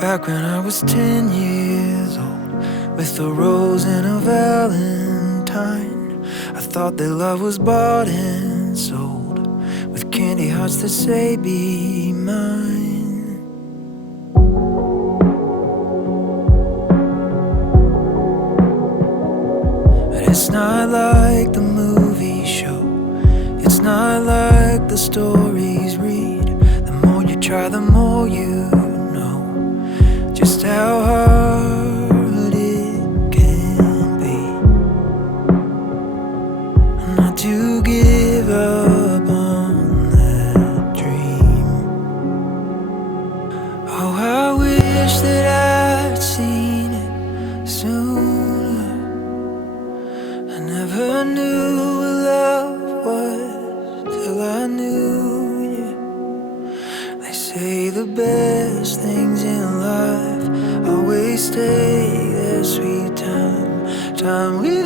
Back when I was 10 years old, with a rose and a valentine, I thought that love was bought and sold, with candy hearts that say be mine. But it's not like the movies show, it's not like the stories read. The more you try, the more you know just how hard it can be. Not to give up on that dream. Oh, I wish that I'd seen it sooner. I never knew what love was till I knew you. They say the best things in life always stay there, sweet time, time we